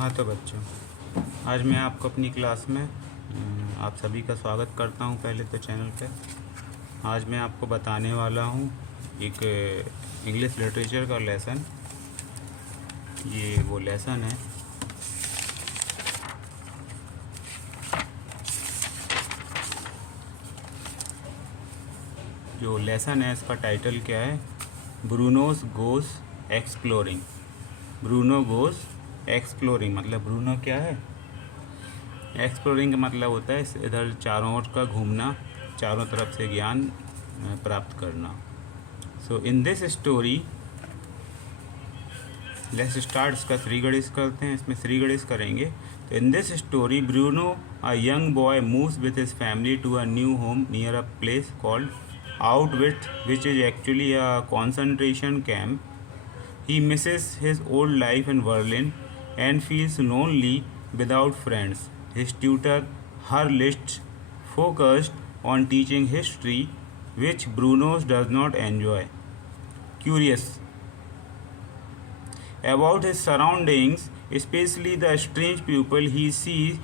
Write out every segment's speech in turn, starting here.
हाँ तो बच्चों, आज मैं आपको अपनी क्लास में आप सभी का स्वागत करता हूँ। पहले तो चैनल पे आज मैं आपको बताने वाला हूँ एक इंग्लिश लिटरेचर का लेसन। ये वो लेसन है जो लेसन है, इसका टाइटल क्या है? ब्रूनोस गोस एक्सप्लोरिंग। ब्रूनो गोस एक्सप्लोरिंग मतलब ब्रूनो क्या है? एक्सप्लोरिंग का मतलब होता है इधर चारों ओर का घूमना, चारों तरफ से ज्ञान प्राप्त करना। So in this story let's start. इसका श्री गणेश करते हैं, इसमें श्री गणेश करेंगे। तो in this story Bruno a young boy moves with his family to a new home near a place called Auschwitz, which is actually a concentration camp. He misses his old life in Berlin and feels lonely without friends. His tutor, Herr focused on teaching history, which Bruno does not enjoy. Curious about his surroundings, especially the strange people he sees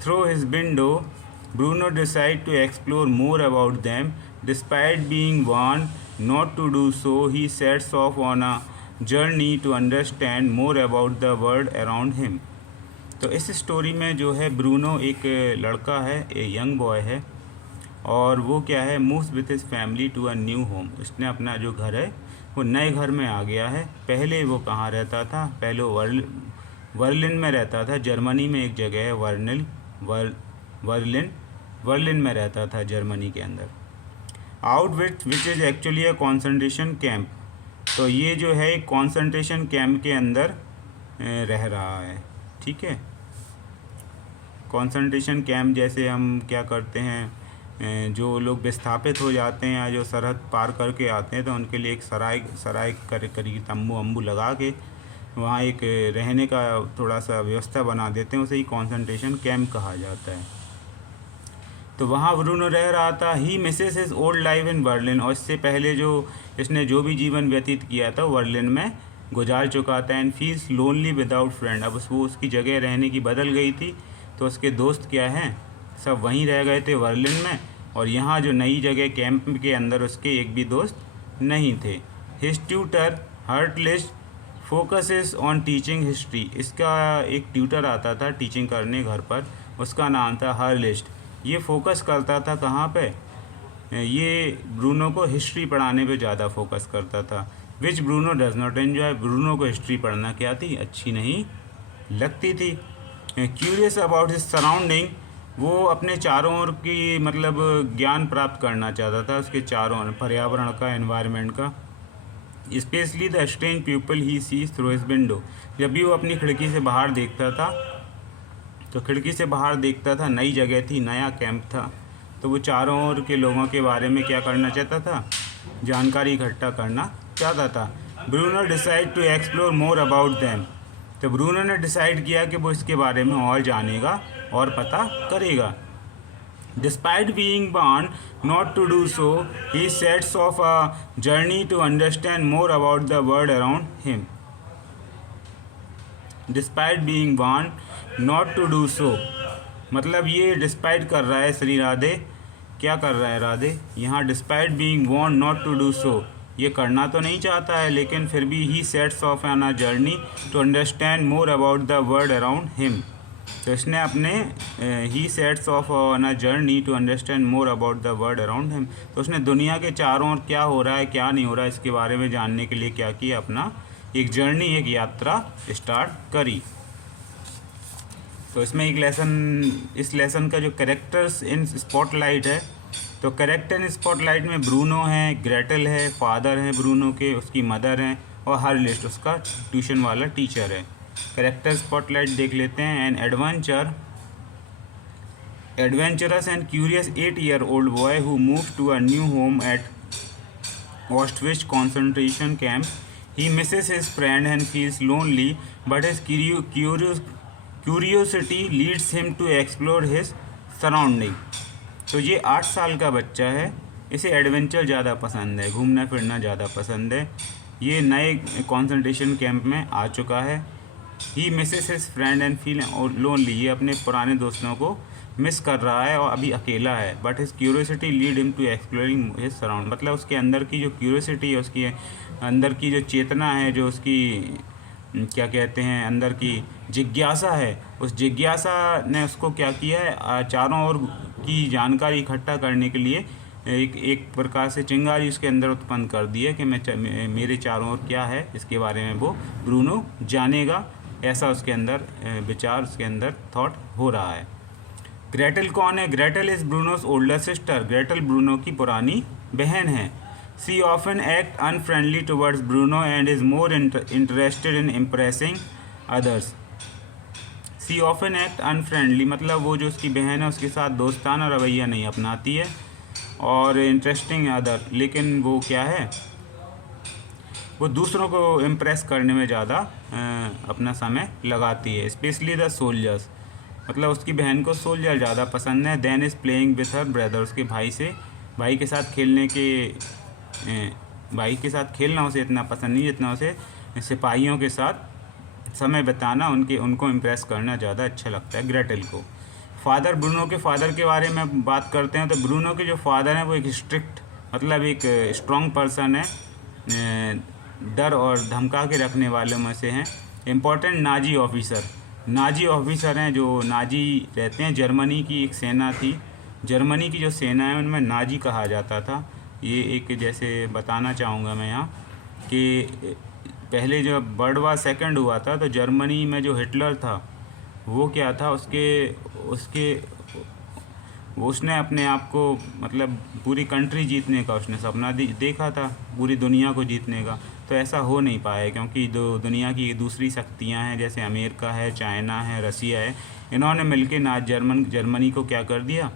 through his window, Bruno decides to explore more about them. Despite being warned not to do so, he sets off on a journey to understand more about the world around him. तो इस story में जो है Bruno एक लड़का है, एक young boy है, और वो क्या है, moves with his family to a new home. उसने अपना जो घर है वो नए घर में आ गया है। पहले वो कहाँ रहता था? पहले वो वर्लिन में रहता था। जर्मनी में एक जगह है वर्लिन में रहता था, जर्मनी के अंदर। Outwith which is actually a concentration camp. तो ये जो है एक कॉन्सेंट्रेशन कैंप के अंदर रह रहा है। ठीक है, कॉन्सेंट्रेशन कैंप जैसे हम क्या करते हैं, जो लोग विस्थापित हो जाते हैं या जो सरहद पार करके आते हैं तो उनके लिए एक सराय करी तंबू अम्बू लगा के वहाँ एक रहने का थोड़ा सा व्यवस्था बना देते हैं, उसे ही कॉन्सेंट्रेशन कैंप कहा जाता है। तो वहाँ ब्रूनो रह रहा था। He misses his old life in Berlin, और इससे पहले जो इसने जो भी जीवन व्यतीत किया था बर्लिन में गुजार चुका था। And feels lonely without friend, अब वो उसकी जगह रहने की बदल गई थी, तो उसके दोस्त क्या हैं, सब वहीं रह गए थे बर्लिन में, और यहाँ जो नई जगह कैंप के अंदर उसके एक भी दोस्त नहीं थे। His tutor Herr Liszt focuses on teaching history, इसका एक ट्यूटर आता था टीचिंग करने घर पर, उसका नाम था हर्लिस्ट। ये फोकस करता था कहाँ पे? ये ब्रूनो को हिस्ट्री पढ़ाने पे ज़्यादा फोकस करता था। Which Bruno does not enjoy, Bruno को हिस्ट्री पढ़ना क्या थी, अच्छी नहीं लगती थी। क्यूरियस अबाउट हिज सराउंडिंग, वो अपने चारों ओर की मतलब ज्ञान प्राप्त करना चाहता था, उसके चारों ओर पर्यावरण का, एनवायरनमेंट का। Specially the strange people he sees through his window, जब भी वो अपनी खिड़की से बाहर देखता था तो खिड़की से बाहर देखता था, नई जगह थी, नया कैंप था, तो वो चारों ओर के लोगों के बारे में क्या करना चाहता था, जानकारी इकट्ठा करना चाहता था। Bruno decide to explore more about them, तो ब्रूनो ने डिसाइड किया कि वो इसके बारे में और जानेगा और पता करेगा। Despite being warned not to do so, he sets off a journey to understand more about the world around him. Despite being warned not to do so, मतलब ये डिस्पाइट कर रहा है श्री राधे, क्या कर रहा है राधे यहाँ? Despite being warned not to do so, ये करना तो नहीं चाहता है, लेकिन फिर भी he sets off on a journey to understand more about the world around him. तो इसने अपने he sets off on a journey to understand more about the world around him, तो उसने दुनिया के चारों ओर क्या हो रहा है, क्या नहीं हो रहा है, इसके बारे में जानने के लिए क्या किया, अपना एक जर्नी, एक यात्रा स्टार्ट करी। तो इसमें एक लेसन, इस लेसन का जो कैरेक्टर्स इन स्पॉटलाइट है, तो कैरेक्टर इन स्पॉटलाइट में ब्रूनो है, ग्रेटल है, फादर है ब्रूनो के, उसकी मदर हैं, और हर्लिस्ट उसका ट्यूशन वाला टीचर है। कैरेक्टर स्पॉटलाइट देख लेते हैं। An adventurous and curious 8-year-old boy who move to a new home at Auschwitz concentration camp. He misses his friend and feels lonely, but his curiosity leads him to explore his surrounding. तो ये 8 साल का बच्चा है, इसे adventure ज़्यादा पसंद है, घूमना फिरना ज़्यादा पसंद है। ये नए कंसंट्रेशन कैंप में आ चुका है, he misses his friend and feel lonely, ये अपने पुराने दोस्तों को मिस कर रहा है और अभी अकेला है। But his curiosity lead him to exploring his surround, मतलब उसके अंदर की जो क्यूरियोसिटी है, उसकी अंदर की जो चेतना है, जो उसकी क्या कहते हैं अंदर की जिज्ञासा है, उस जिज्ञासा ने उसको क्या किया है, चारों ओर की जानकारी इकट्ठा करने के लिए एक प्रकार से चिंगारी उसके अंदर उत्पन्न कर दी है कि मेरे चारों ओर क्या है, इसके बारे में वो ब्रूनो जानेगा। ऐसा उसके अंदर विचार, उसके अंदर थॉट हो रहा है। ग्रेटल कौन है? Gretel is Bruno's older sister, Gretel Bruno की पुरानी बहन है। She often act unfriendly towards Bruno and is more interested in impressing others. She often act unfriendly, मतलब वो जो उसकी बहन है उसके साथ दोस्ताना रवैया नहीं अपनाती है, और इंटरेस्टिंग अदर, लेकिन वो क्या है, वो दूसरों को इम्प्रेस करने में ज़्यादा अपना समय लगाती है। स्पेशली द सोल्जर्स, मतलब उसकी बहन को सोल्जर ज़्यादा पसंद है। Then is playing with her brother, उसके भाई के साथ भाई के साथ खेलना उसे इतना पसंद नहीं जितना उसे सिपाहियों के साथ समय बिताना, उनको इम्प्रेस करना ज़्यादा अच्छा लगता है ग्रेटल को। फादर, ब्रूनो के फादर के बारे में बात करते हैं तो ब्रूनो के जो फादर हैं वो एक स्ट्रिक्ट, मतलब एक स्ट्रॉन्ग पर्सन है, डर और धमका के रखने वालों में से हैं। इम्पोर्टेंट नाजी ऑफिसर हैं, जो नाजी रहते हैं। जर्मनी की एक सेना थी, जर्मनी की जो सेना है उनमें नाजी कहा जाता था। ये एक, जैसे बताना चाहूँगा मैं यहाँ कि पहले जब वर्ल्ड वार सेकंड हुआ था तो जर्मनी में जो हिटलर था वो क्या था, उसने अपने आप को, मतलब पूरी कंट्री जीतने का उसने सपना देखा था, पूरी दुनिया को जीतने का। तो ऐसा हो नहीं पाया क्योंकि दुनिया की दूसरी शक्तियां हैं, जैसे अमेरिका है, चाइना है, रसिया है, इन्होंने मिलकर जर्मनी को क्या कर दिया,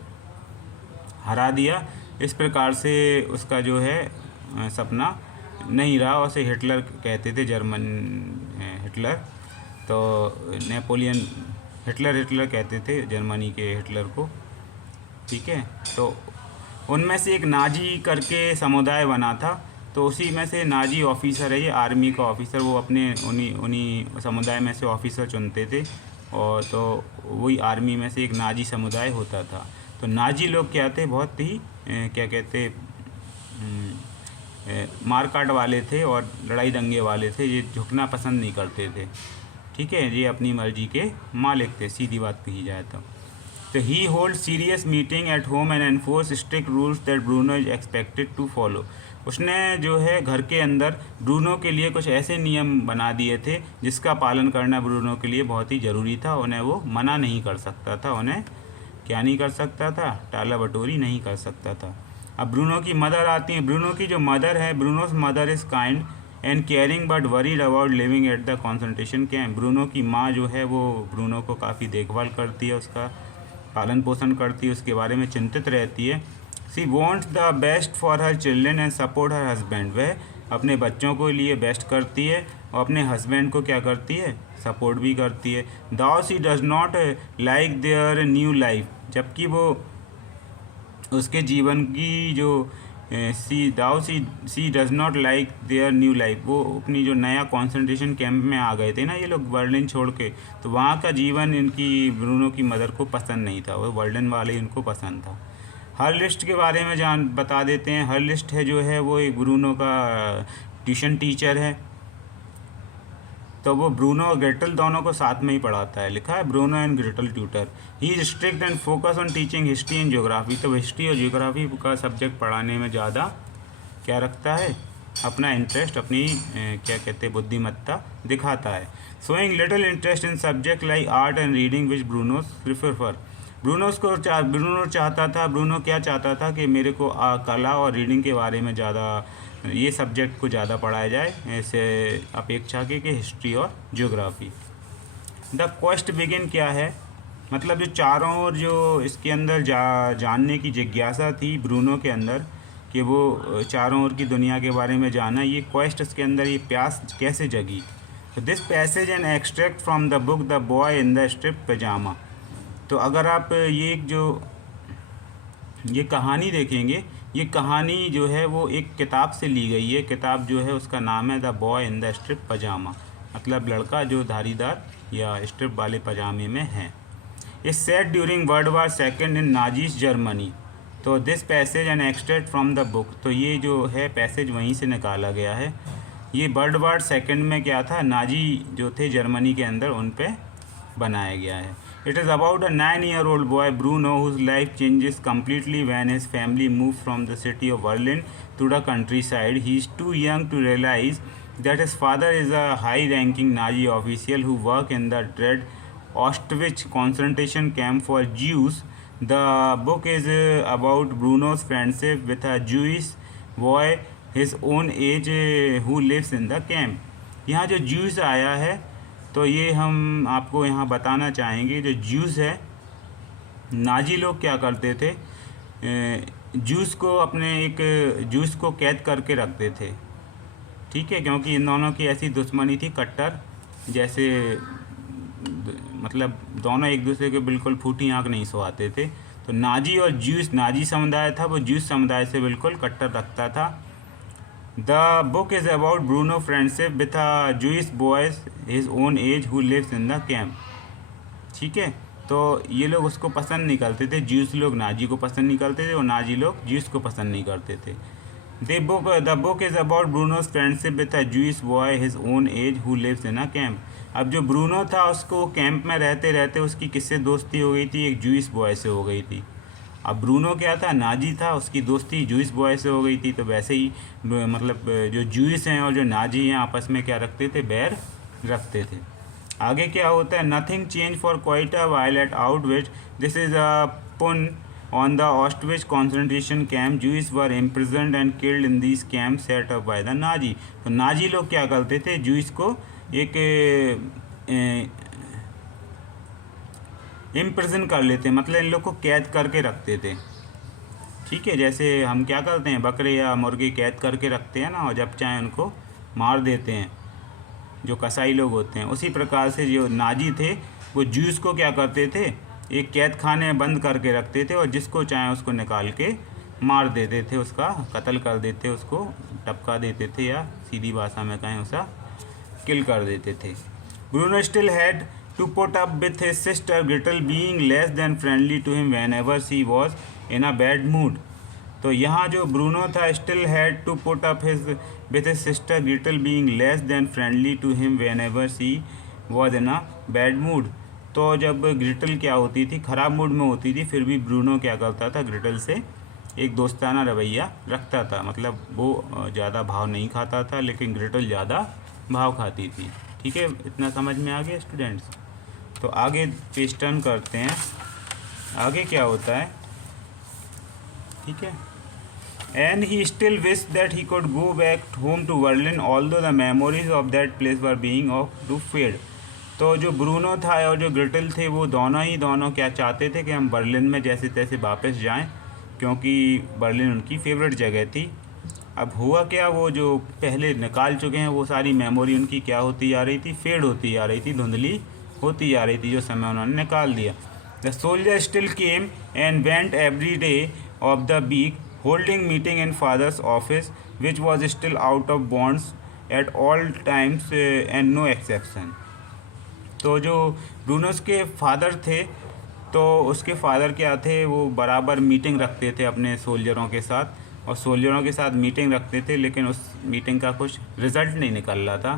हरा दिया। इस प्रकार से उसका जो है सपना नहीं रहा। उसे हिटलर कहते थे, हिटलर, तो नेपोलियन, हिटलर कहते थे जर्मनी के हिटलर को, ठीक है। तो उनमें से एक नाजी करके समुदाय बना था, तो उसी में से नाजी ऑफिसर है ये, आर्मी का ऑफिसर, वो अपने उन्हीं समुदाय में से ऑफिसर चुनते थे, और तो वही आर्मी में से एक नाजी समुदाय होता था। तो नाजी लोग क्या थे, बहुत ही क्या कहते, मारकाट वाले थे और लड़ाई दंगे वाले थे। ये झुकना पसंद नहीं करते थे, ठीक है। ये अपनी मर्जी के मालिक थे, सीधी बात कही जाए तो he hold serious meeting at home and enforce strict rules that Bruno is expected to follow. उसने जो है घर के अंदर ब्रूनो के लिए कुछ ऐसे नियम बना दिए थे जिसका पालन करना ब्रूनो के लिए बहुत ही ज़रूरी था। उन्हें वो मना नहीं कर सकता था, उन्हें क्या नहीं कर सकता था, टाला बटोरी नहीं कर सकता था। अब ब्रूनो की मदर आती हैं। ब्रूनो की जो मदर है, Bruno's mother is kind and caring but worried about living at the concentration camp. Bruno की माँ जो है वो ब्रूनो को काफ़ी देखभाल करती है, उसका पालन पोषण करती है, उसके बारे में चिंतित रहती है। She wants the best for her children and support her husband. वह अपने बच्चों को लिए बेस्ट करती है और अपने हस्बैंड को क्या करती है, सपोर्ट भी करती है। Though she does not like their new life, जबकि वो उसके जीवन की जो she does not like their new life, वो अपनी जो नया कंसंट्रेशन कैंप में आ गए थे ना ये लोग बर्लिन छोड़ के, तो वहाँ का जीवन इनकी ब्रूनो की मदर को पसंद नहीं था, वो बर्लिन वाले इनको पसंद था। हर लिस्ट के बारे में बता देते हैं। हर लिस्ट है जो है वो एक ब्रूनो का ट्यूशन टीचर है, तो वो ब्रूनो और ग्रेटल दोनों को साथ में ही पढ़ाता है। लिखा है Bruno and Gretel tutor. He is strict and focus on teaching history and geography. तो हिस्ट्री और ज्योग्राफी का सब्जेक्ट पढ़ाने में ज़्यादा क्या रखता है, अपना इंटरेस्ट, अपनी क्या कहते हैं बुद्धिमत्ता दिखाता है। Showing little interest in subject like art and reading which Bruno prefer for. Bruno क्या चाहता था कि मेरे को कला और रीडिंग के बारे में ज़्यादा, ये सब्जेक्ट को ज़्यादा पढ़ाया जाए, ऐसे अपेक्षा के कि हिस्ट्री और ज्योग्राफी। द क्वेस्ट बिगिन क्या है, मतलब जो चारों ओर जो इसके अंदर जानने की जिज्ञासा थी ब्रूनो के अंदर कि वो चारों ओर की दुनिया के बारे में जाना, ये क्वेस्ट इसके अंदर, ये प्यास कैसे जगी। तो this passage and extract from the book the boy in the strip pyjama. तो अगर आप ये कहानी देखेंगे, ये कहानी जो है वो एक किताब से ली गई है। किताब जो है उसका नाम है the boy in the strip pyjama. मतलब लड़का जो धारीदार या स्ट्रिप वाले पजामे में है। Is set during world war second in Nazis Germany. तो this passage an extract from the book. तो ये जो है पैसेज वहीं से निकाला गया है। ये वर्ल्ड वार सेकेंड में क्या था, नाजी जो थे जर्मनी के अंदर, उन पे बनाया गया है। It is about a 9-year-old boy Bruno whose life changes completely when his family move from the city of Berlin to the countryside. He is too young to realize that his father is a high-ranking Nazi official who worked in the dread Auschwitz concentration camp for Jews. The book is about Bruno's friendship with a Jewish boy his own age who lives in the camp. यहाँ जो Jews आया है तो ये हम आपको यहाँ बताना चाहेंगे। जो Jews है, नाजी लोग क्या करते थे, Jews को अपने एक Jews को कैद करके रखते थे, ठीक है, क्योंकि इन दोनों की ऐसी दुश्मनी थी कट्टर, जैसे मतलब दोनों एक दूसरे के बिल्कुल फूटी आँख नहीं सोआते थे। तो नाजी और ज्यूस, नाजी समुदाय था वो ज्यूस समुदाय से बिल्कुल कट्टर रखता था। The book is about Bruno friendship with a Jewish boys his own age who lives in the camp, ठीक है। तो ये लोग उसको पसंद नहीं करते थे, ज्यूस लोग नाजी को पसंद नहीं करते थे और नाजी लोग ज्यूस को पसंद नहीं करते थे। The book is about Bruno's friendship with a Jewish boy his own age who lives in a camp. अब जो ब्रूनो था उसको कैंप में रहते रहते उसकी किससे दोस्ती हो गई थी, एक जूइश बॉय से हो गई थी। अब ब्रूनो क्या था, नाजी था, उसकी दोस्ती जूइश बॉय से हो गई थी। तो वैसे ही मतलब जो जूइश हैं और जो नाजी हैं आपस में क्या रखते थे, बैर रखते थे। आगे क्या होता है, nothing change for quite a while at Outwith. This is a pun On the Auschwitz concentration camp, Jews were imprisoned and killed in these camps set up by the Nazi. तो नाजी लोग क्या करते थे, juice को एक imprison कर लेते, मतलब इन लोग को कैद करके रखते थे, ठीक है। जैसे हम क्या करते हैं, बकरे या मुर्गे कैद करके रखते हैं ना, और जब चाहे उनको मार देते हैं, जो कसाई लोग होते हैं। उसी प्रकार से जो नाजी थे वो ज्यूस को क्या करते थे, एक कैद खाने में बंद करके रखते थे और जिसको चाहे उसको निकाल के मार देते थे, उसका कत्ल कर देते, उसको टपका देते थे, या सीधी भाषा में कहें उसे किल कर देते थे। Bruno still had to put up with his sister Gretel being less than friendly to him whenever she was in a bad mood. तो यहाँ जो ब्रूनो था, still had to put up with his sister Gretel being less than friendly to him whenever she was in a bad mood. तो जब ग्रिटल क्या होती थी, ख़राब मूड में होती थी, फिर भी ब्रूनो क्या करता था, ग्रिटल से एक दोस्ताना रवैया रखता था। मतलब वो ज़्यादा भाव नहीं खाता था, लेकिन ग्रिटल ज़्यादा भाव खाती थी, ठीक है। इतना समझ में आ गया स्टूडेंट्स। तो आगे पेज टर्न करते हैं, आगे क्या होता है, ठीक है। And he still wish that he could go back home to Berlin although the memories of that place were being off to fade. तो जो ब्रूनो था और जो ग्रिटल थे वो दोनों क्या चाहते थे कि हम बर्लिन में जैसे तैसे वापस जाएं, क्योंकि बर्लिन उनकी फेवरेट जगह थी। अब हुआ क्या, वो जो पहले निकाल चुके हैं वो सारी मेमोरी उनकी क्या होती जा रही थी, फेड होती जा रही थी, धुंधली होती जा रही थी, जो समय उन्होंने निकाल दिया। The soldier still came and went every day of the week holding meeting in father's office which was still out of bounds at all times and no exception. तो जो ब्रूनोस के फादर थे, तो उसके फादर क्या थे, वो बराबर मीटिंग रखते थे अपने सोल्जरों के साथ, और सोल्जरों के साथ मीटिंग रखते थे, लेकिन उस मीटिंग का कुछ रिज़ल्ट नहीं निकल रहा था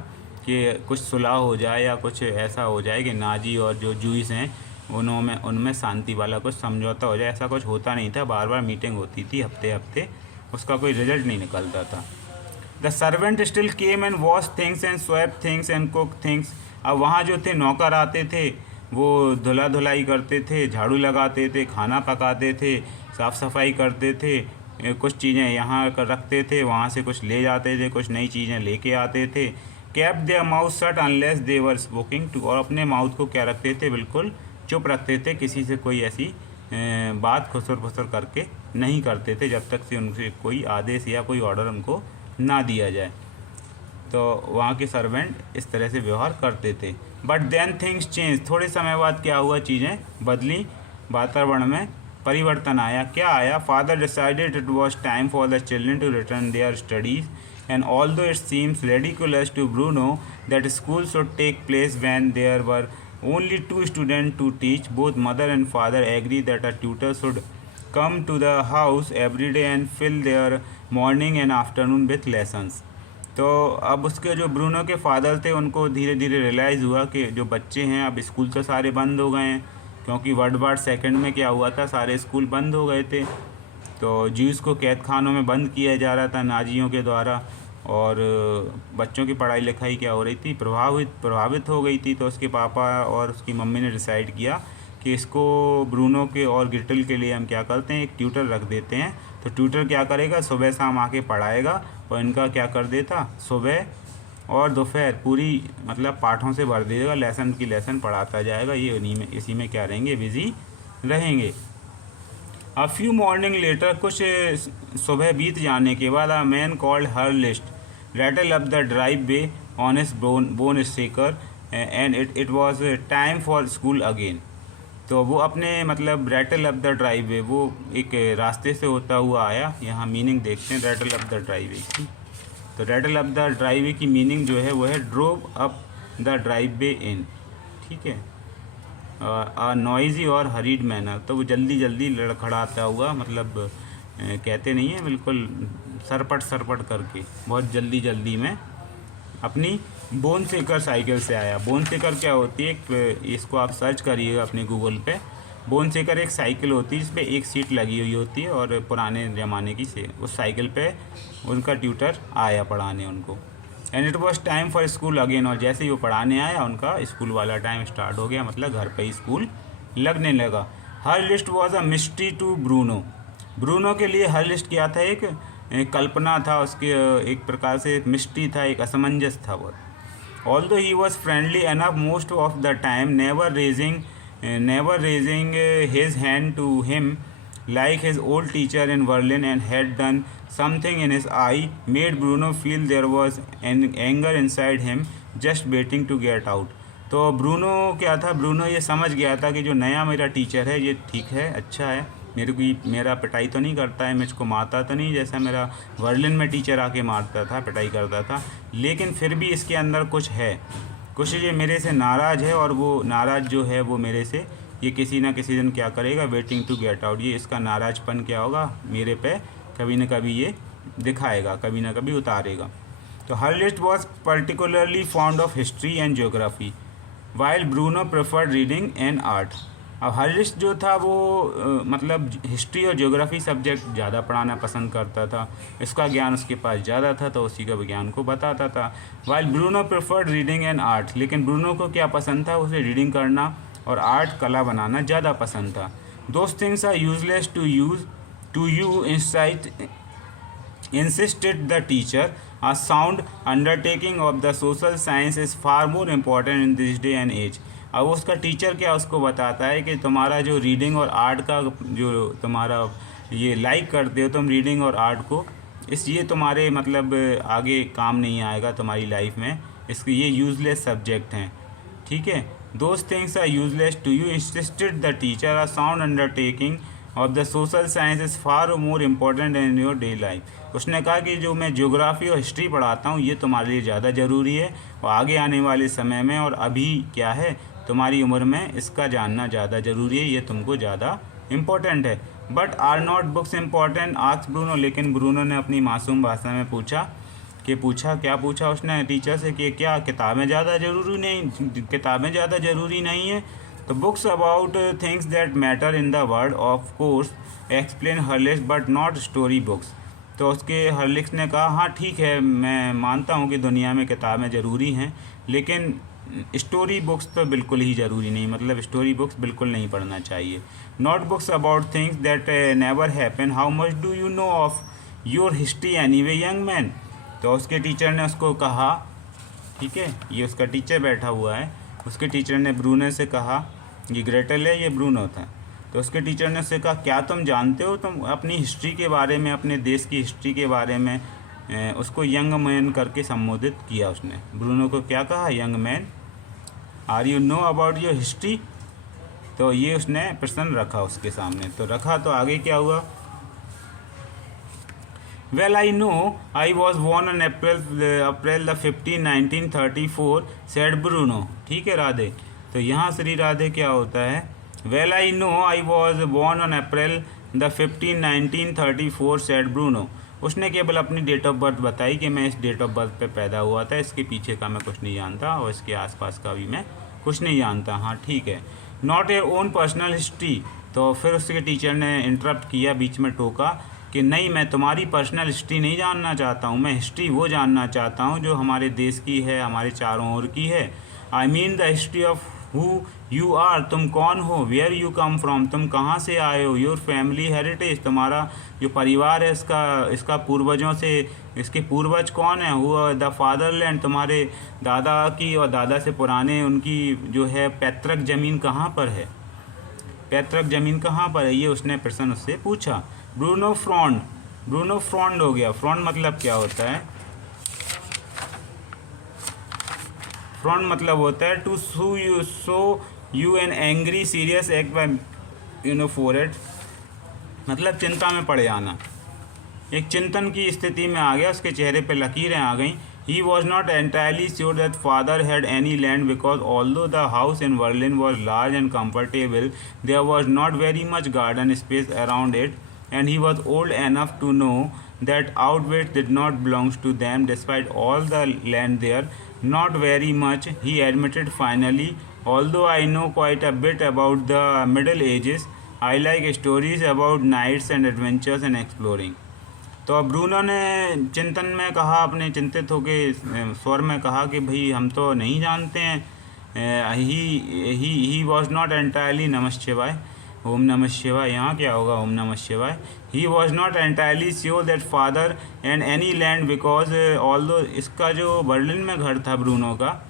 कि कुछ सुलह हो जाए या कुछ ऐसा हो जाए कि नाजी और जो जूइस हैं उनमें शांति वाला कुछ समझौता हो जाए। ऐसा कुछ होता नहीं था, बार बार मीटिंग होती थी हफ्ते हफ्ते, उसका कोई रिज़ल्ट नहीं निकलता था। The servant still came and wash things and swept things and cook things. अब वहाँ जो थे नौकर आते थे, वो धुला धुलाई करते थे, झाड़ू लगाते थे, खाना पकाते थे, साफ़ सफाई करते थे, कुछ चीज़ें यहाँ कर रखते थे, वहाँ से कुछ ले जाते थे, कुछ नई चीज़ें लेके आते थे। Kept their mouth shut unless they were speaking to, और अपने माउथ को क्या रखते थे, बिल्कुल चुप रखते थे, किसी से कोई ऐसी बात खुसर फुसर करके नहीं करते थे जब तक से उनसे कोई आदेश या कोई ऑर्डर उनको ना दिया जाए। तो वहाँ के सर्वेंट इस तरह से व्यवहार करते थे। बट देन थिंग्स चेंज, थोड़े समय बाद क्या हुआ, चीज़ें बदली, वातावरण में परिवर्तन आया। क्या आया, father decided it was time for the children to return their studies and although it seems ridiculous to Bruno that school should take place when there were only 2 students to teach, both mother and father agree that a tutor should come to the house every day and fill their morning and afternoon with lessons. तो अब उसके जो Bruno के father थे उनको धीरे धीरे realise हुआ कि जो बच्चे हैं अब स्कूल तो सारे बंद हो गए हैं, क्योंकि वर्ल्ड वार सेकंड में क्या हुआ था, सारे स्कूल बंद हो गए थे। तो ज्यूज़ को कैद खानों में बंद किया जा रहा था नाजियों के द्वारा, और बच्चों की पढ़ाई लिखाई क्या हो रही थी, प्रभावित हो गई थी। तो उसके पापा और उसकी मम्मी ने डिसाइड किया कि इसको ब्रूनो के और ग्रेटेल के लिए हम क्या करते हैं, एक ट्यूटर रख देते हैं। तो ट्यूटर क्या करेगा, सुबह शाम आके पढ़ाएगा और इनका क्या कर देता, सुबह और दोपहर पूरी मतलब पाठों से भर देगा, लेसन की लेसन पढ़ाता जाएगा। ये उन्हीं में इसी में क्या रहेंगे, बिजी रहेंगे। अ फ्यू मॉर्निंग लेटर, कुछ सुबह बीत जाने के बाद, a man called Herr Liszt rattle up the driveway on his boneshaker and it was time for school again. तो वो अपने मतलब rattle up the driveway, वो एक रास्ते से होता हुआ आया। यहाँ मीनिंग देखते हैं रैटल अप द ड्राइव वे की। तो रैटल अप द ड्राइव वे की मीनिंग जो है वो है ड्रोव अप द ड्राइव वे इन, ठीक है, अ नॉइजी और हरीड मैनर। तो वो जल्दी जल्दी लड़खड़ाता हुआ, मतलब कहते नहीं है बिल्कुल सरपट करके, बहुत जल्दी जल्दी में अपनी बोन सेकर साइकिल से आया। बोन सेकर क्या होती है, इसको आप सर्च करिएगा अपने गूगल पे। बोन सेकर एक साइकिल होती है जिसपे एक सीट लगी हुई होती है, और पुराने ज़माने की से उस साइकिल पे उनका ट्यूटर आया पढ़ाने उनको। And it was time for school again, और जैसे ही वो पढ़ाने आया उनका स्कूल वाला टाइम स्टार्ट हो गया, मतलब घर पे ही स्कूल लगने लगा। Herr Liszt was a mystery to Bruno. Bruno के लिए हर लिस्ट क्या था, एक कल्पना था उसके, एक प्रकार से एक मिस्ट्री था, एक असमंजस था वो। Although he was friendly enough most of the time, never raising his hand to him like his old teacher in Berlin, and had done something in his eye made Bruno feel there was an anger inside him just waiting to get out. तो Bruno क्या था, Bruno ये समझ गया था कि जो नया मेरा टीचर है ये ठीक है, अच्छा है, मेरा पिटाई तो नहीं करता है, मुझको मारता तो नहीं जैसा मेरा बर्लिन में टीचर आके मारता था, पिटाई करता था, लेकिन फिर भी इसके अंदर कुछ है, कुछ ये मेरे से नाराज़ है, और वो नाराज़ जो है वो मेरे से ये किसी ना किसी दिन क्या करेगा, वेटिंग टू गेट आउट, ये इसका नाराज़पन क्या होगा मेरे पे कभी ना कभी ये दिखाएगा, कभी ना कभी उतारेगा। तो Herr Liszt was particularly fond of history and geography while Bruno preferred reading and art. अब हर्लिस्ट जो था वो मतलब हिस्ट्री और ज्योग्राफी सब्जेक्ट ज़्यादा पढ़ाना पसंद करता था, इसका ज्ञान उसके पास ज़्यादा था तो उसी का विज्ञान को बताता था। While Bruno preferred reading and art, लेकिन ब्रूनो को क्या पसंद था, उसे रीडिंग करना और आर्ट कला बनाना ज़्यादा पसंद था। Those things are useless to you insisted the teacher. A sound undertaking of the social science is far more important in this day and age. अब उसका टीचर क्या उसको बताता है कि तुम्हारा जो रीडिंग और आर्ट का जो तुम्हारा ये लाइक करते हो तुम रीडिंग और आर्ट को, ये तुम्हारे मतलब आगे काम नहीं आएगा तुम्हारी लाइफ में, इसके ये यूजलेस सब्जेक्ट हैं, ठीक है। Those things are useless to you insisted the teacher. A sound undertaking of the social science is far more important in your day life. उसने कहा कि जो मैं ज्योग्राफी और हिस्ट्री पढ़ाता हूँ ये तुम्हारे लिए ज़्यादा ज़रूरी है, और आगे आने वाले समय में और अभी क्या है तुम्हारी उम्र में इसका जानना ज़्यादा ज़रूरी है, ये तुमको ज़्यादा इम्पोर्टेंट है। But are not books important, asked Bruno. लेकिन ब्रूनो ने अपनी मासूम भाषा में पूछा क्या पूछा उसने टीचर से कि क्या किताबें ज़्यादा ज़रूरी नहीं है। तो books about things that matter in the world of course explain Herr Liszt but not story books. तो उसके हर्लिक्स ने कहा हाँ ठीक है, मैं मानता हूँ कि दुनिया में किताबें ज़रूरी हैं, लेकिन स्टोरी बुक्स तो बिल्कुल ही ज़रूरी नहीं, मतलब स्टोरी बुक्स बिल्कुल नहीं पढ़ना चाहिए। Not books about things that never happen. How much do you know of your history anyway young man. तो उसके टीचर ने उसको कहा, ठीक है, ये उसका टीचर बैठा हुआ है, उसके टीचर ने ब्रूनो से कहा, ये ग्रेटल है, ये ब्रूनो था। तो उसके टीचर ने उससे कहा क्या तुम जानते हो, तुम अपनी हिस्ट्री के बारे में, अपने देश की हिस्ट्री के बारे में, उसको यंग मैन करके संबोधित किया उसने। ब्रूनो को क्या कहा, young man, are you know about your history. तो ये उसने प्रश्न रखा उसके सामने, तो रखा तो आगे क्या हुआ, Well, I know. I was born on April the 15, 1934, said Bruno. ठीक है राधे. तो यहाँ श्री राधे क्या होता है? Well, I know. I was born on April the 15, 1934, said Bruno. उसने केवल अपनी डेट ऑफ बर्थ बताई कि मैं इस डेट ऑफ बर्थ पे पैदा हुआ था, इसके पीछे का मैं कुछ नहीं जानता और इसके आसपास का भी मैं कुछ नहीं जानता. हाँ ठीक है. Not a own personal history. तो फिर उसके टीचर ने इंटरप्ट किया, बीच में टोका कि नहीं, मैं तुम्हारी पर्सनल हिस्ट्री नहीं जानना चाहता हूँ, मैं हिस्ट्री वो जानना चाहता हूँ जो हमारे देश की है, हमारे चारों ओर की है. I mean the history of who you are. तुम कौन हो. Where you come from. तुम कहाँ से आए हो. Your family heritage. तुम्हारा जो परिवार है इसका पूर्वजों से, इसके पूर्वज कौन है. Who the fatherland. तुम्हारे दादा की और दादा से पुराने उनकी जो है पैतृक ज़मीन कहाँ पर है. पैतृक ज़मीन कहाँ पर है, ये उसने प्रश्न उससे पूछा. Bruno frond. ब्रूनो फ्रॉन्ड हो गया. फ्रॉन्ड मतलब क्या होता है. फ्रॉन्ड मतलब होता है to show you an angry serious act by forehead. मतलब चिंता में पड़ जाना. एक चिंतन की स्थिति में आ गया, उसके चेहरे पे लकीरें आ गईं. He was not entirely sure that father had any land because although the house in Berlin was large and comfortable, there was not very much garden space around it, and he was old enough to know that Auschwitz did not belong to them despite all the land there. Not very much, he admitted finally. Although I know quite a bit about the Middle Ages, I like stories about knights and adventures and exploring. तो Bruno ने चिंतन में कहा, अपने चिंतित होके स्वर में कहा कि भाई हम तो नहीं जानते हैं. He was not entirely. नमः शिवाय. ओम नमः शिवाय. यहाँ क्या होगा. ओम नमः शिवाय. He was not entirely sure that father and any land because although. इसका जो बर्लिन में घर था ब्रूनो का,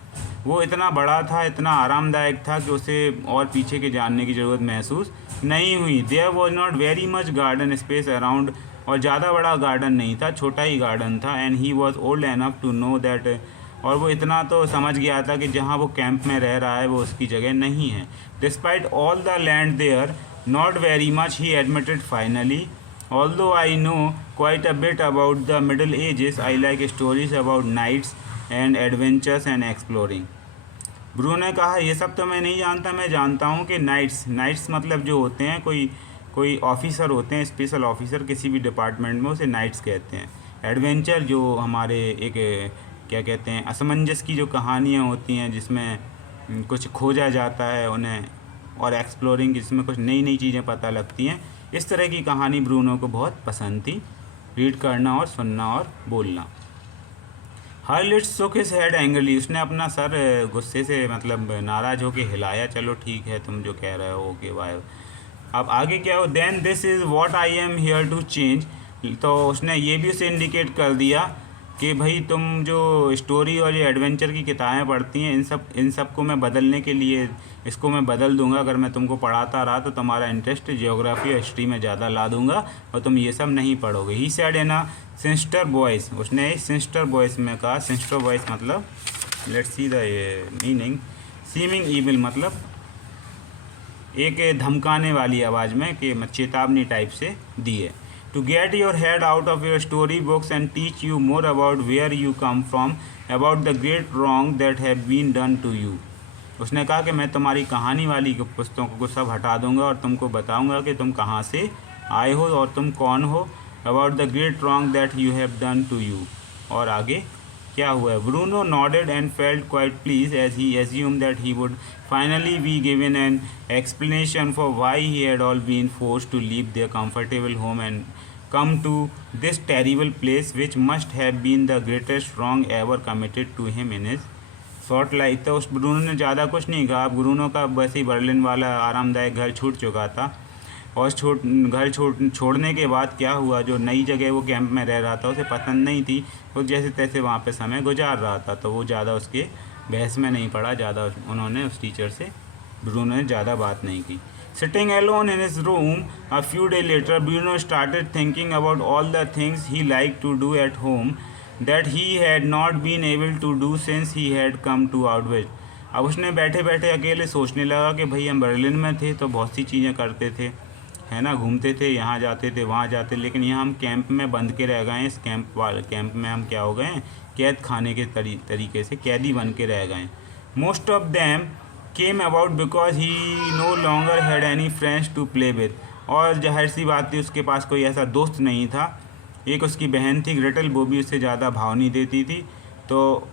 वो इतना बड़ा था, इतना आरामदायक था कि उसे और पीछे के जानने की ज़रूरत महसूस नहीं हुई. There was not very much garden space around. और ज़्यादा बड़ा गार्डन नहीं था, छोटा ही गार्डन था. And he was old enough to know that. और वो इतना तो समझ गया था कि जहाँ वो कैंप में रह रहा है वो उसकी जगह नहीं है. Despite all the land there not very much, he admitted finally. Although I know quite a bit about the middle ages, I like stories about knights and adventures and exploring. ब्रू ने कहा ये सब तो मैं नहीं जानता, मैं जानता हूँ कि नाइट्स मतलब जो होते हैं कोई ऑफिसर होते हैं, स्पेशल ऑफिसर किसी भी डिपार्टमेंट में, उसे नाइट्स कहते हैं. एडवेंचर जो हमारे एक क्या कहते हैं, असमंजस की जो कहानियाँ होती हैं जिसमें कुछ खोजा जाता है उन्हें, और एक्सप्लोरिंग जिसमें कुछ नई नई चीज़ें पता लगती हैं. इस तरह की कहानी ब्रूनो को बहुत पसंद थी, रीड करना और सुनना और बोलना. हार्लिट्स शोक हिज हेड एंग्रली. उसने अपना सर गुस्से से मतलब नाराज़ होकर हिलाया. चलो ठीक है, तुम जो कह रहे हो ओके बाय. अब आगे क्या हो. Then this is what I am here to change. तो उसने ये भी उसे इंडिकेट कर दिया कि भाई तुम जो स्टोरी और ये एडवेंचर की किताबें पढ़ती हैं, इन सब को मैं बदलने के लिए इसको मैं बदल दूंगा. अगर मैं तुमको पढ़ाता रहा तो तुम्हारा इंटरेस्ट जियोग्राफी और हिस्ट्री में ज़्यादा ला दूंगा और तुम ये सब नहीं पढ़ोगे. He said in a sinister voice. उसने सिंस्टर वॉइस में कहा. सिंस्टर वॉइस मतलब let's see the meaning. Seeming evil मतलब एक धमकाने वाली आवाज़ में, कि चेतावनी टाइप से दी है. To get your head out of your story books and teach you more about where you come from, about the great wrong that have been done to you. उसने कहा कि मैं तुम्हारी कहानी वाली पुस्तकों को सब हटा दूंगा और तुमको बताऊंगा कि तुम कहाँ से आए हो और तुम कौन हो. About the great wrong that you have done to you. और आगे क्या हुआ है. Bruno nodded and felt quite pleased as he assumed that he would finally be given an explanation for why he had all been forced to leave their comfortable home and come to this terrible place which must have been the greatest wrong ever committed to him in his short life. तो उस Bruno ने ज़्यादा कुछ नहीं कहा. Bruno का वैसे ही Berlin वाला आरामदायक घर छूट चुका था, और घर छोड़ने के बाद क्या हुआ, जो नई जगह वो कैंप में रह रहा था उसे पसंद नहीं थी. वो जैसे तैसे वहाँ पे समय गुजार रहा था, तो वो ज़्यादा उसके बहस में नहीं पड़ा. ज़्यादा उन्होंने उस टीचर से ब्रूनो ने ज़्यादा बात नहीं की. Sitting alone in his room a few day later, Bruno started thinking about all the things he like to do at home that he had not been able to do since he had come to Outwith. अब उसने बैठे बैठे अकेले सोचने लगा कि भाई हम बर्लिन में थे तो बहुत सी चीज़ें करते थे, है ना, घूमते थे, यहाँ जाते थे वहाँ जाते, लेकिन यहाँ हम कैंप में बंद के रह गए हैं। इस कैंप में हम क्या हो गए हैं, कैद खाने के तरीके से कैदी बन के रह गए हैं। Most of them came about because he no longer had any friends to play with. और जाहिर सी बात थी, उसके पास कोई ऐसा दोस्त नहीं था। एक उसकी बहन थी ग्रेटल, वो भी उससे ज़्यादा भाव नहीं देती थी, तो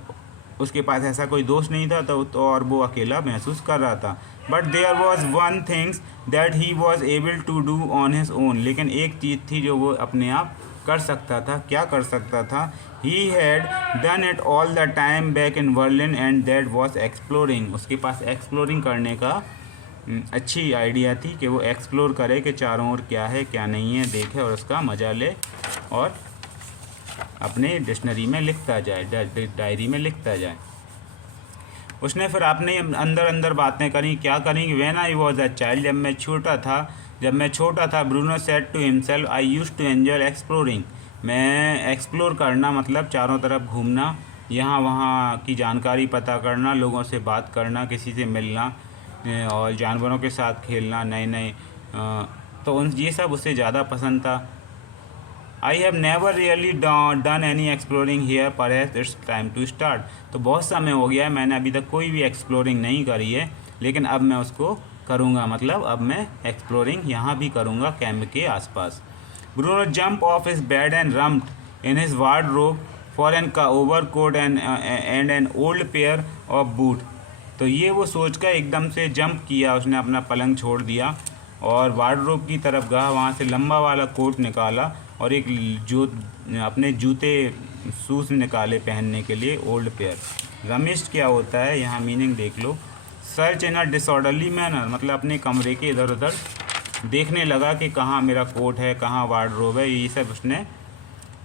उसके पास ऐसा कोई दोस्त नहीं था, तो और वो अकेला महसूस कर रहा था। But there was one things that he was able to do on his own. लेकिन एक चीज़ थी जो वो अपने आप कर सकता था। क्या कर सकता था? He had done it all the time back in Berlin and that was exploring. उसके पास एक्सप्लोरिंग करने का अच्छी आइडिया थी कि वो एक्सप्लोर करे कि चारों ओर क्या है क्या नहीं है, देखे और उसका मज़ा ले और अपने डिक्शनरी में लिखता जाए, डायरी में लिखता जाए। उसने फिर अपने अंदर अंदर बातें करी। क्या करी? When I was a child, जब मैं छोटा था, Bruno said to himself, I used to enjoy exploring. मैं एक्सप्लोर करना मतलब चारों तरफ घूमना, यहाँ वहाँ की जानकारी पता करना, लोगों से बात करना, किसी से मिलना और जानवरों के साथ खेलना, नए नए, तो ये सब उससे ज़्यादा पसंद था। I have never really done any exploring here, perhaps it's time to start. तो बहुत समय हो गया है, मैंने अभी तक कोई भी एक्सप्लोरिंग नहीं करी है, लेकिन अब मैं उसको करूँगा। मतलब अब मैं एक्सप्लोरिंग यहाँ भी करूँगा कैंप के आसपास। Bruno jump off his bed and rummaged in his wardrobe for an overcoat and an old pair of boot. तो ये वो सोचकर एकदम से जंप किया, उसने अपना पलंग छोड़ दिया और वार्डरोब की तरफ गया, वहाँ से लंबा वाला कोट निकाला और एक अपने जूते शूज़ निकाले पहनने के लिए, ओल्ड पेयर। रमिश्ड क्या होता है यहाँ मीनिंग देख लो। Search in a disorderly manner, मतलब अपने कमरे के इधर उधर देखने लगा कि कहाँ मेरा कोट है, कहाँ वार्डरोब है, ये सब उसने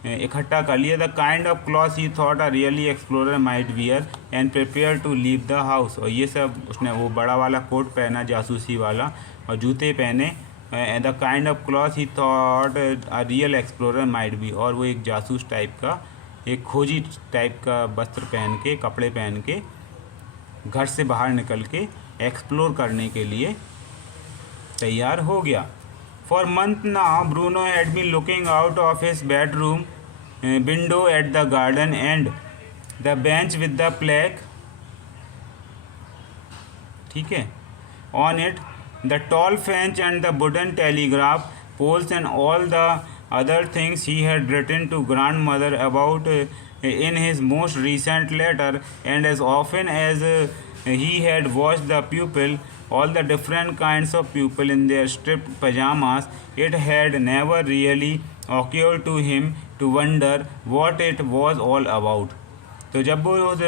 इकट्ठा कर लिया। The kind of cloth he thought a really explorer might wear and prepare to leave the house. और ये सब उसने वो बड़ा वाला कोट पहना जासूसी वाला और जूते पहने। The kind of cloth he thought a real explorer might be, और वो एक जासूस टाइप का, एक खोजी टाइप का वस्त्र पहन के, कपड़े पहन के घर से बाहर निकल के एक्सप्लोर करने के लिए तैयार हो गया। For month now Bruno had been looking out of his bedroom window at the garden and the bench with the plaque, ठीक है, on it the tall fence and the wooden telegraph poles and all the other things he had written to grandmother about in his most recent letter. And as often as he had watched the pupil, all the different kinds of pupil in their stripped pajamas, it had never really occurred to him to wonder what it was all about. तो जब वो उस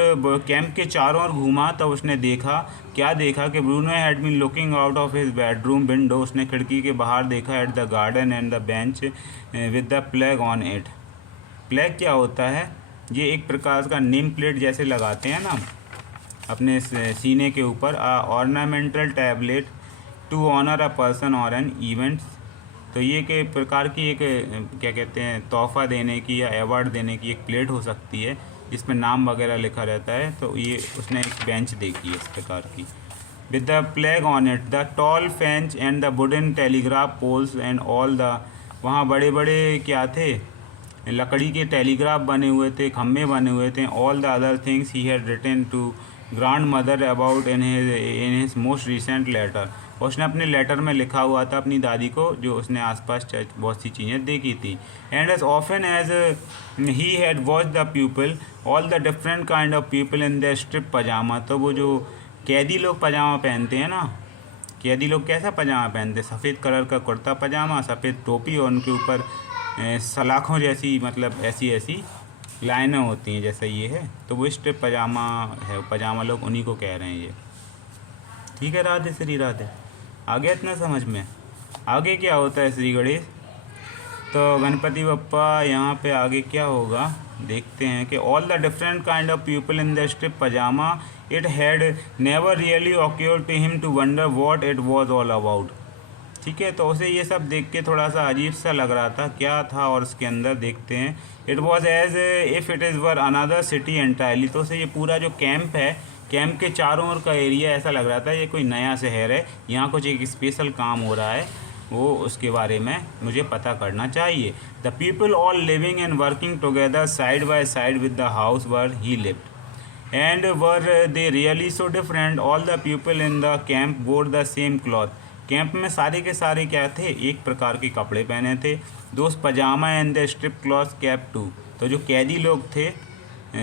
camp के चारों ओर घूमा तो उसने देखा, क्या देखा कि Bruno had been looking out of his bedroom window, उसने खिड़की के बाहर देखा, at the garden and the bench with the plaque on it. Plaque क्या होता है? ये एक प्रकार का नेम प्लेट जैसे लगाते हैं ना अपने सीने के ऊपर, ornamental tablet to honour a person और एन इवेंट। तो ये के प्रकार की एक क्या कहते हैं, तोहफा देने की या अवार्ड देने की एक प्लेट हो सकती है जिसमें नाम वगैरह लिखा रहता है। तो ये उसने एक बेंच देखी है इस प्रकार की, with the plaque on it, the tall fence and the wooden telegraph poles and all the, वहाँ बड़े बड़े क्या थे, लकड़ी के टेलीग्राफ बने हुए थे, खम्भे बने हुए थे। All the other things he had written to grandmother about in his most recent letter. उसने अपने लेटर में लिखा हुआ था अपनी दादी को, जो उसने आसपास बहुत सी चीज़ें देखी थी। And as often as he had watch the people, all the different kind of people in the strip pyjama. तो वो जो कैदी लोग पजामा पहनते हैं ना, कैदी लोग कैसा पजामा पहनते हैं? सफ़ेद कलर का कुर्ता पजामा, सफ़ेद टोपी और उनके ऊपर सलाखों जैसी, मतलब ऐसी ऐसी लाइनें होती हैं जैसा ये है। तो वो स्ट्रिप पजामा है, पजामा लोग उन्हीं को कह रहे हैं ये। ठीक है, राधे श्री राधे। आगे इतना समझ में? आगे क्या होता है श्री गणेश? तो गणपति बप्पा यहाँ पे आगे क्या होगा देखते हैं कि all the different kind of people in the strip pyjama, it had never really occurred to him to wonder what it was all about. ठीक है, तो उसे ये सब देख के थोड़ा सा अजीब सा लग रहा था, क्या था और उसके अंदर देखते हैं। It was as if it is were another city entirely. तो उसे ये पूरा जो कैंप है, कैंप के चारों ओर का एरिया ऐसा लग रहा था ये कोई नया शहर है, यहाँ कुछ एक स्पेशल काम हो रहा है। वो उसके बारे में मुझे पता करना चाहिए। The people all living and working together side by side with the house were he lived and were they really so different. All the people in the camp वोर द सेम क्लॉथ। कैंप में सारे के सारे क्या थे, एक प्रकार के कपड़े पहने थे। दोस्त pyjama and the strip cloth cap too. तो जो कैदी लोग थे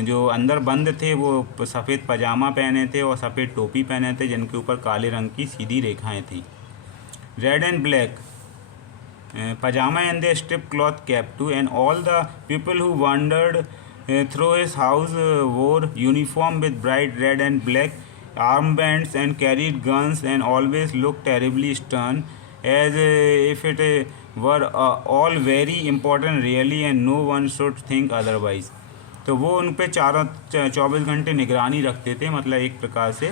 जो अंदर बंद थे वो सफ़ेद पजामा पहने थे और सफ़ेद टोपी पहने थे जिनके ऊपर काले रंग की सीधी रेखाएं थी। Red and black pajama and the strip cloth cap too, and all the people who wandered through his house wore uniform with bright red and black armbands and carried guns and always looked terribly stern as if it were all very important really and no one should think otherwise। तो वो उन पे 24 घंटे निगरानी रखते थे। मतलब एक प्रकार से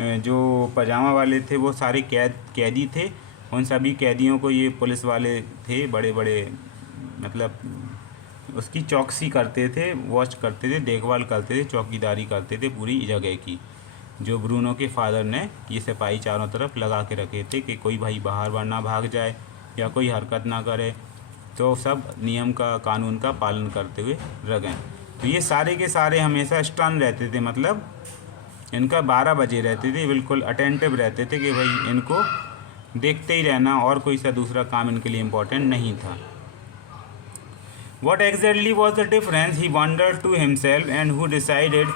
जो पजामा वाले थे वो सारे कैदी थे। उन सभी कैदियों को ये पुलिस वाले थे बड़े बड़े, मतलब उसकी चौकसी करते थे, वॉच करते थे, देखभाल करते थे, चौकीदारी करते थे पूरी जगह की। जो ब्रूनो के फादर ने ये सिपाही चारों तरफ लगा के रखे थे कि कोई भाई बाहर ना भाग जाए या कोई हरकत ना करे, तो सब नियम का कानून का पालन करते हुए रहें। तो ये सारे के सारे हमेशा स्टर्न रहते थे, मतलब इनका 12 बजे रहते थे, बिल्कुल अटेंटिव रहते थे कि भाई इनको देखते ही रहना और कोई सा दूसरा काम इनके लिए इम्पोर्टेंट नहीं था। What exactly was the difference? He wondered to himself, and who decided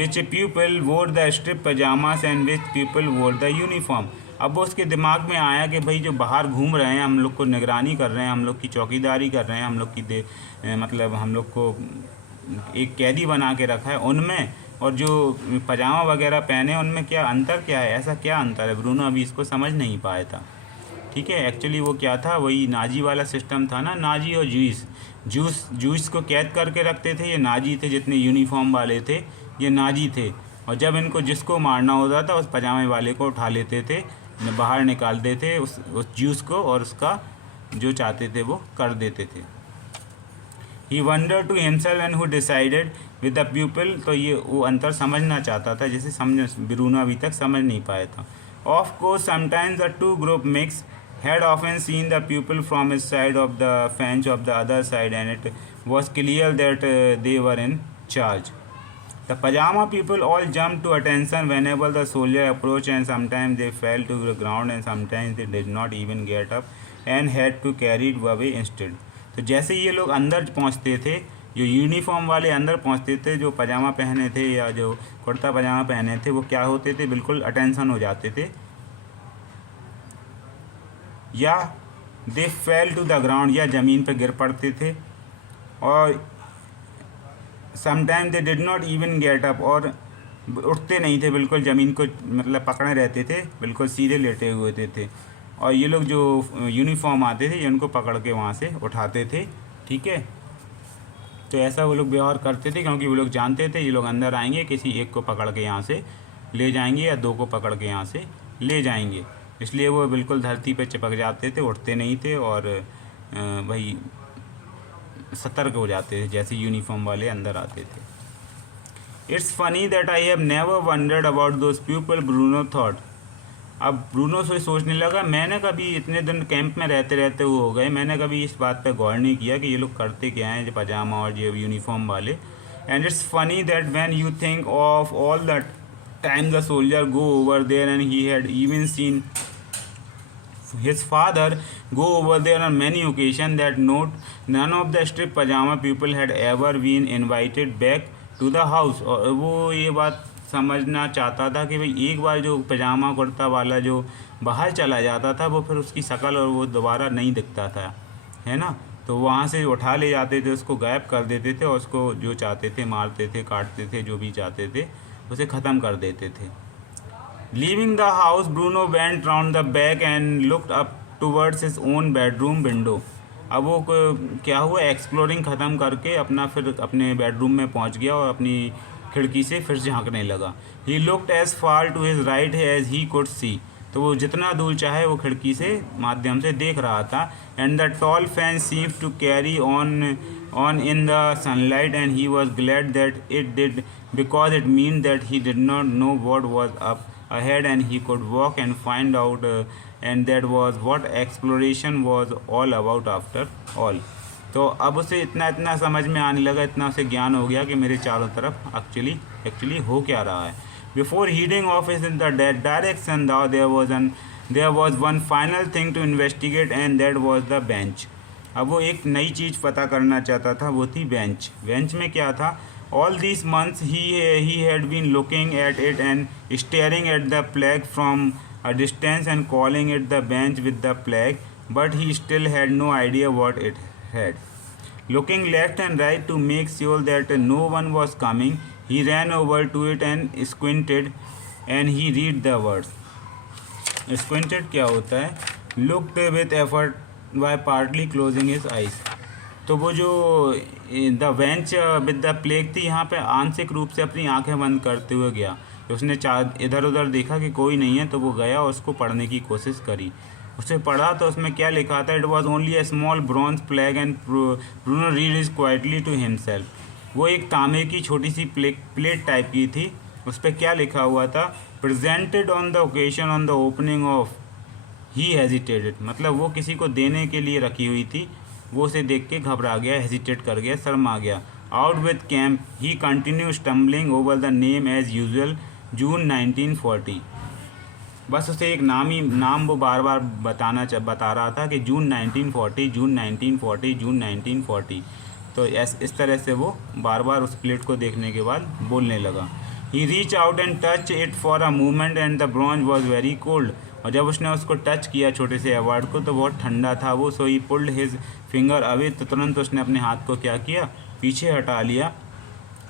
which people wore the strip pajamas and which people wore the uniform? अब उसके दिमाग में आया कि भाई जो बाहर घूम रहे हैं, हम लोग को निगरानी कर रहे हैं, हम लोग की चौकीदारी कर रहे हैं, हम लोग की मतलब हम लोग को एक कैदी बना के रखा है, उनमें और जो पजामा वगैरह पहने उनमें क्या अंतर क्या है, ऐसा क्या अंतर है। ब्रूनो अभी इसको समझ नहीं पाया था। ठीक है, एक्चुअली वो क्या था, वही नाजी वाला सिस्टम था ना, नाजी और जूस को कैद करके रखते थे। ये नाजी थे, जितने यूनिफॉर्म वाले थे ये नाजी थे, और जब इनको जिसको मारना होता था उस पजामे वाले को उठा लेते थे, बाहर निकालते थे उस जूस को, और उसका जो चाहते थे वो कर देते थे। He wonder to himself and who decided with the people. तो ये वो अंतर समझना चाहता था जिसे समझ ब्रूनो अभी तक समझ नहीं पाया था। Of course sometimes the two group mix had often seen the pupil from his side of the fence of the other side, and it was clear that they were in charge. The pajama people all jumped to attention whenever the soldier approached, and sometimes they fell to the ground and sometimes they did not even get up and had to carry it away instead. तो जैसे ये लोग अंदर पहुंचते थे, जो uniform वाले अंदर पहुंचते थे, जो पजामा पहने थे या जो कुर्ता पजामा पहने थे, वो क्या होते थे, बिल्कुल अटेंशन हो जाते थे, या दे फेल टू द ग्राउंड, या ज़मीन पर गिर पड़ते थे, और sometime they did not even get up, और उठते नहीं थे, बिल्कुल ज़मीन को मतलब पकड़े रहते थे, बिल्कुल सीधे लेटे हुए थे। और ये लोग जो यूनिफॉर्म आते थे ये उनको पकड़ के वहाँ से उठाते थे। ठीक है, तो ऐसा वो लोग व्यवहार करते थे क्योंकि वो लोग जानते थे ये लोग अंदर आएंगे, किसी एक को पकड़ के यहाँ से ले जाएंगे या दो को पकड़ के यहाँ से ले जाएंगे, इसलिए वो बिल्कुल धरती पे चिपक जाते थे, उठते नहीं थे, और वही सतर्क हो जाते थे जैसे यूनिफॉर्म वाले अंदर आते थे। It's funny that I have never wandered about those people, Bruno thought. अब ब्रूनो से सोचने लगा, मैंने कभी इतने दिन कैंप में रहते रहते वो हो गए, मैंने कभी इस बात पे गौर नहीं किया कि ये लोग करते क्या हैं, जो पजामा और जो यूनिफॉर्म वाले। And it's funny that when you think of all the time the soldier go over there, and he had even seen his father go over there on many occasions, that none of the strip pajama people had ever been invited back to the house। और वो ये बात समझना चाहता था कि भाई एक बार जो पजामा कुर्ता वाला जो बाहर चला जाता था वो फिर उसकी शक्ल और वो दोबारा नहीं दिखता था, है ना। तो वहाँ से उठा ले जाते थे, उसको गायब कर देते थे और उसको जो चाहते थे मारते थे, काटते थे, जो भी चाहते थे उसे ख़त्म कर देते थे। Leaving the house Bruno went round the back and looked up towards his own bedroom window. अब वो क्या हुआ, एक्सप्लोरिंग ख़त्म करके फिर अपने बेडरूम में पहुंच गया और अपनी खिड़की से फिर झांकने लगा। He looked as far to his right as he could see. तो वो जितना दूर चाहे वो खिड़की से माध्यम से देख रहा था। And the tall fence seems to carry on in the sunlight, and he was glad that it did because it meant that he did not know what was up ahead and he could walk and find out, and that was what exploration was all about after all. तो अब उसे इतना समझ में आने लगा, इतना उसे ज्ञान हो गया कि मेरे चारों तरफ एक्चुअली हो क्या रहा है. Before heading off in the direction, there was one final thing to investigate, and that was the bench. अब वो एक नई चीज़ पता करना चाहता था, वो थी बेंच. बेंच में क्या था? All these months he had been looking at it and staring at the plaque from a distance and calling it the bench with the plaque, but he still had no idea what it had. Looking left and right to make sure that no one was coming, he ran over to it and squinted, and he read the words. Squinted क्या होता है? Looked with effort by partly closing his eyes. तो वो जो the bench with the plague थी, यहाँ पे आंशिक रूप से अपनी आंखें बंद करते हुए गया. तो उसने इधर उधर देखा कि कोई नहीं है, तो वो गया और उसको पढ़ने की कोशिश करी. उसे पढ़ा तो उसमें क्या लिखा था? It was only a small bronze plaque and Bruno read is quietly to himself. वो एक तांबे की छोटी सी प्लेट टाइप की थी. उस पर क्या लिखा हुआ था? Presented on the occasion on the opening of. He hesitated, मतलब वो किसी को देने के लिए रखी हुई थी. वो उसे देख के घबरा गया, हेजिटेट कर गया, शर्मा गया. Outwith camp he continue stumbling over the name as usual, June 1940. बस उसे एक नाम वो बार बार बता रहा था कि जून 1940, जून 1940, जून 1940. तो इस तरह से वो बार बार उस प्लेट को देखने के बाद बोलने लगा. He reach out and touch it for a moment and the bronze was very cold. और जब उसने उसको टच किया छोटे से अवार्ड को, तो बहुत ठंडा था वो. So he pulled his finger away, तो तुरंत उसने अपने हाथ को क्या किया? पीछे हटा लिया.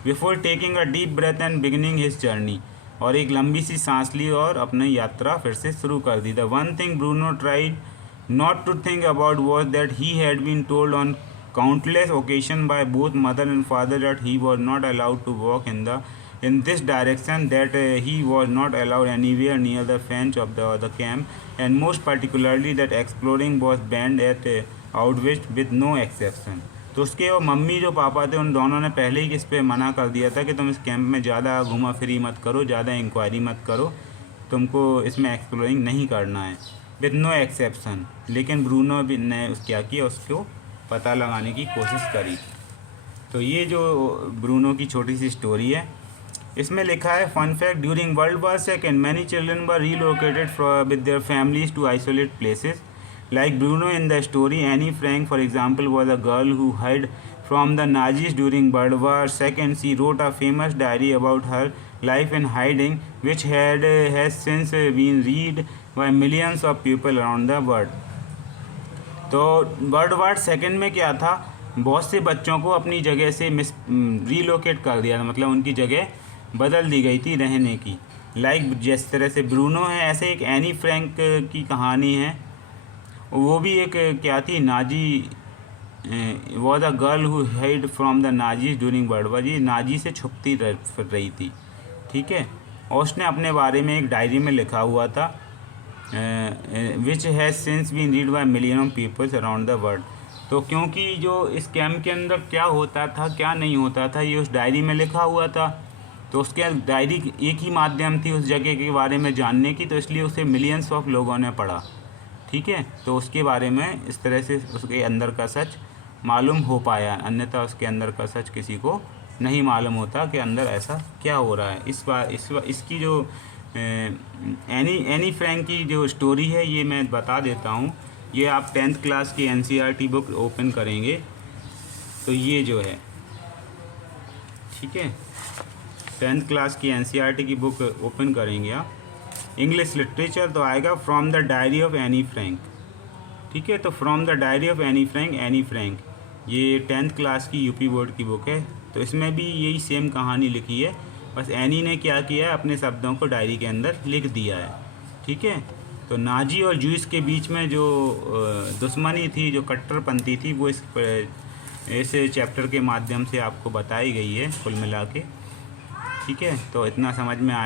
Before taking a deep breath and beginning his journey, और एक लंबी सी सांस ली और अपनी यात्रा फिर से शुरू कर दी. The one thing Bruno tried not to think about was that he had been told on countless occasions by both mother and father that he was not allowed to walk in this direction, that he was not allowed anywhere near the fence of the camp, and most particularly that exploring was banned at Auschwitz with no exception. तो उसके और mummy जो पापा थे, उन दोनों ने पहले ही इस पे मना कर दिया था कि तुम इस कैंप में ज़्यादा घुमा फिरी मत करो, ज़्यादा इंक्वायरी मत करो, तुमको इसमें एक्सप्लोरिंग नहीं करना है. With no exception. लेकिन ब्रूनो भी ने क्या किया? उसको पता लगाने की कोशिश करी. तो ये जो ब्रूनो की छोटी सी स्टोरी है, इसमें लिखा है fun fact. During World War second many children were relocated with their families to isolate places like Bruno in the story. Anne Frank for example was a girl who hide from the Nazis during World War second. She wrote a famous diary about her life in hiding which has since been read by millions of people around the world. तो World War second में क्या था? बहुत से बच्चों को अपनी जगह से रीलोकेट कर दिया था, मतलब उनकी जगह बदल दी गई थी रहने की. लाइक जिस तरह से ब्रूनो है, ऐसे एक एनी फ्रैंक की कहानी है. वो भी एक क्या थी? Nazi was a girl who hide from the Nazis during World war. ये नाजी से छुपती फिर रही थी, ठीक है. और उसने अपने बारे में एक डायरी में लिखा हुआ था which has since been read by million of peoples around the world. तो क्योंकि जो इस कैंप के अंदर क्या होता था, क्या नहीं होता था, ये उस डायरी में लिखा हुआ था. तो उसके डायरी एक ही माध्यम थी उस जगह के बारे में जानने की, तो इसलिए उसे मिलियंस ऑफ लोगों ने पढ़ा, ठीक है. तो उसके बारे में इस तरह से उसके अंदर का सच मालूम हो पाया. अन्यथा उसके अंदर का सच किसी को नहीं मालूम होता कि अंदर ऐसा क्या हो रहा है. इसकी जो एनी फ्रैंक की जो स्टोरी है, ये मैं बता देता हूँ. ये आप 10th क्लास की NCERT बुक ओपन करेंगे तो ये जो है, ठीक है, 10th क्लास की NCERT की बुक ओपन करेंगे आप, इंग्लिश लिटरेचर, तो आएगा from the diary of Anne Frank, ठीक है. तो from the diary of Anne Frank ये 10th क्लास की यूपी बोर्ड की बुक है. तो इसमें भी यही सेम कहानी लिखी है, बस एनी ने क्या किया है, अपने शब्दों को डायरी के अंदर लिख दिया है, ठीक है. तो नाजी और जूस के बीच में जो दुश्मनी थी, जो कट्टरपंथी थी, वो इस चैप्टर के माध्यम से आपको बताई गई है कुल मिला के, ठीक है. तो इतना समझ में आया.